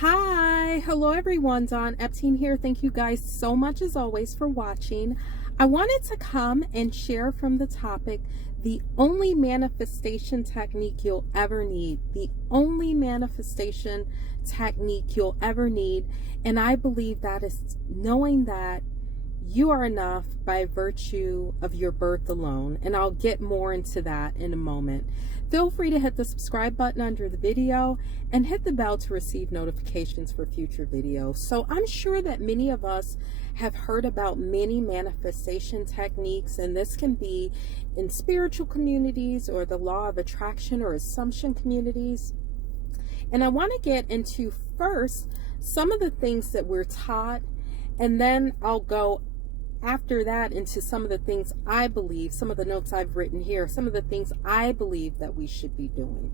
Hi, hello everyone, Dawn Epting here. Thank you guys so much as always for watching. I wanted to come and share from the topic, the only manifestation technique you'll ever need. The only manifestation technique you'll ever need. And I believe that is knowing that you are enough by virtue of your birth alone. And I'll get more into that in a moment. Feel free to hit the subscribe button under the video and hit the bell to receive notifications for future videos. So I'm sure that many of us have heard about many manifestation techniques, and this can be in spiritual communities or the law of attraction or assumption communities. And I want to get into first some of the things that we're taught, and then I'll go after that into some of the things I believe, some of the notes I've written here, some of the things I believe that we should be doing.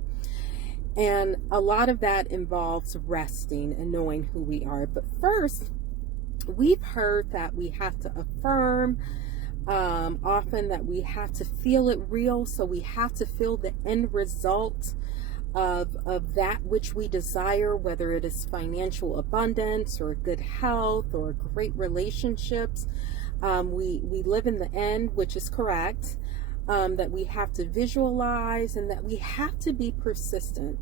And a lot of that involves resting and knowing who we are. But first, we've heard that we have to affirm, often that we have to feel it real. So we have to feel the end result of that which we desire, whether it is financial abundance or good health or great relationships. We live in the end, which is correct, that we have to visualize and that we have to be persistent.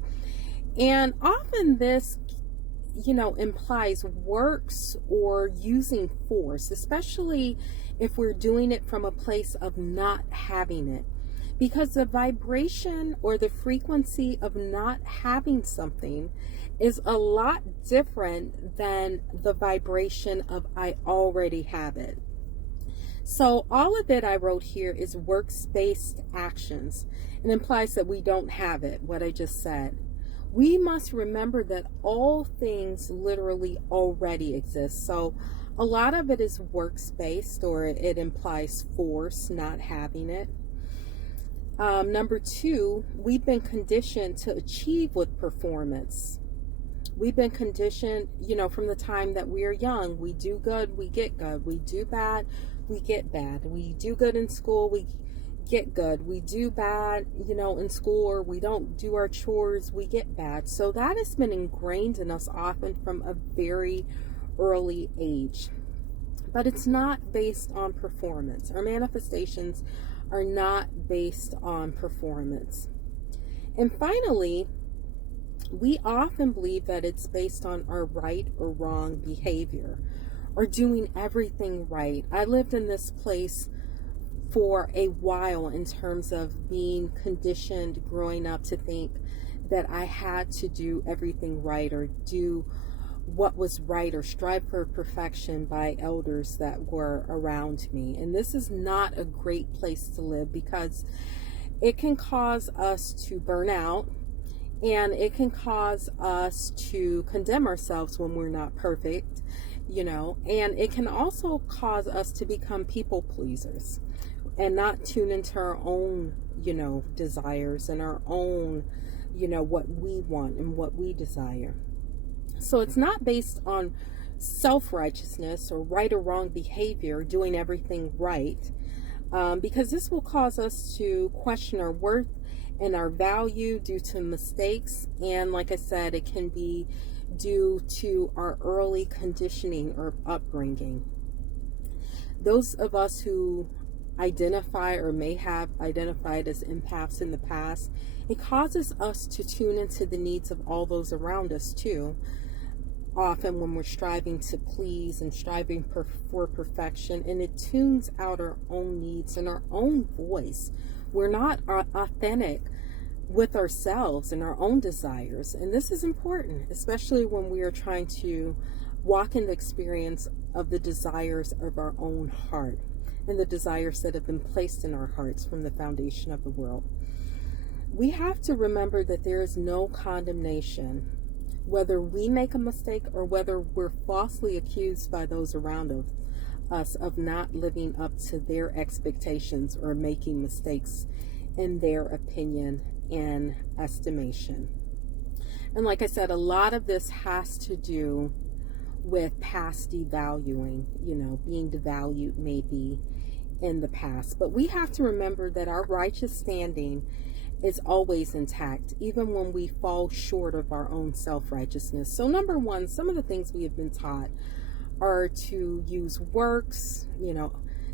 And often this, implies works or using force, especially if we're doing it from a place of not having it. Because the vibration or the frequency of not having something is a lot different than the vibration of I already have it. So all of it I wrote here is works-based actions. It implies that we don't have it, what I just said. We must remember that all things literally already exist. So a lot of it is works-based, or it implies force, not having it. Number two, we've been conditioned to achieve with performance. We've been conditioned, from the time that we are young. We do good, we get good. We do bad, we get bad. We do good in school, we get good. We do bad, in school, or we don't do our chores, we get bad. So that has been ingrained in us often from a very early age. But it's not based on performance. Our manifestations are not based on performance. And finally, we often believe that it's based on our right or wrong behavior or doing everything right. I lived in this place for a while in terms of being conditioned growing up to think that I had to do everything right or do what was right or strive for perfection by elders that were around me. And this is not a great place to live, because it can cause us to burn out, and it can cause us to condemn ourselves when we're not perfect, and it can also cause us to become people pleasers and not tune into our own, desires and our own, what we want and what we desire. So it's not based on self-righteousness or right or wrong behavior, doing everything right, because this will cause us to question our worth and our value due to mistakes. And like I said, it can be due to our early conditioning or upbringing. Those of us who identify or may have identified as empaths in the past, it causes us to tune into the needs of all those around us too. Often when we're striving to please and striving for perfection, and it tunes out our own needs and our own voice. We're not authentic with ourselves and our own desires. And this is important, especially when we are trying to walk in the experience of the desires of our own heart and the desires that have been placed in our hearts from the foundation of the world. We have to remember that there is no condemnation, whether we make a mistake or whether we're falsely accused by those around us of not living up to their expectations or making mistakes in their opinion and estimation. And like I said, a lot of this has to do with past devaluing, being devalued maybe in the past. But we have to remember that our righteous standing is always intact, even when we fall short of our own self-righteousness. So number one, some of the things we have been taught are to use works,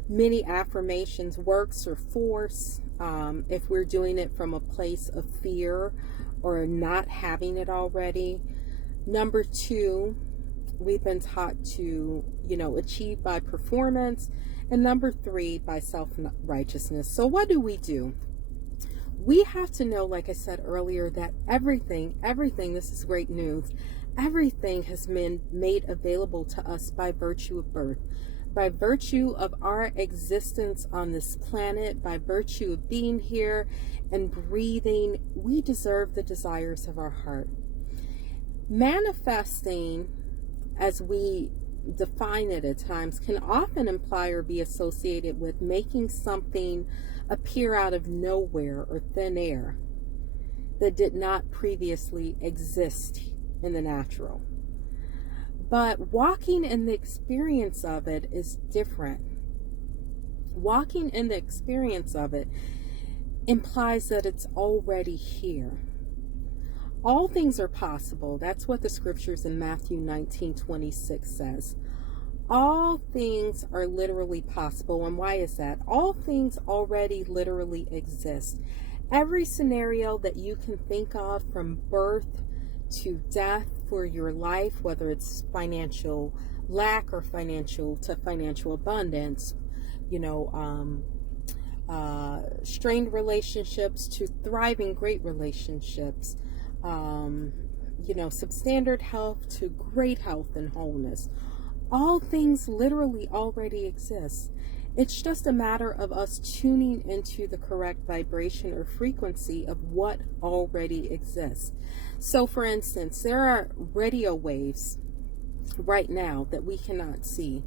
many affirmations, works or force, if we're doing it from a place of fear or not having it already. Number two, we've been taught to, achieve by performance. And number three, by self-righteousness. So what do? We have to know, like I said earlier, that everything, this is great news, everything has been made available to us by virtue of birth, by virtue of our existence on this planet, by virtue of being here and breathing. We deserve the desires of our heart. Manifesting, as we define it at times, can often imply or be associated with making something appear out of nowhere or thin air that did not previously exist in the natural. But walking in the experience of it is different. Walking in the experience of it implies that it's already here. All things are possible. That's what the scriptures in Matthew 19:26 says. All things are literally possible. And why is that? All things already literally exist. Every scenario that you can think of, from birth to death for your life, whether it's financial lack or financial abundance, strained relationships to thriving great relationships, substandard health to great health and wholeness. All things literally already exist. It's just a matter of us tuning into the correct vibration or frequency of what already exists. So, for instance, there are radio waves right now that we cannot see.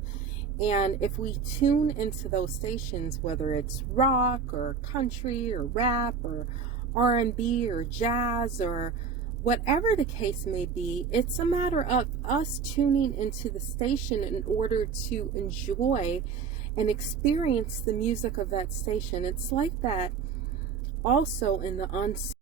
And if we tune into those stations, whether it's rock or country or rap or R&B or jazz or whatever the case may be, it's a matter of us tuning into the station in order to enjoy and experience the music of that station. It's like that also in the unseen.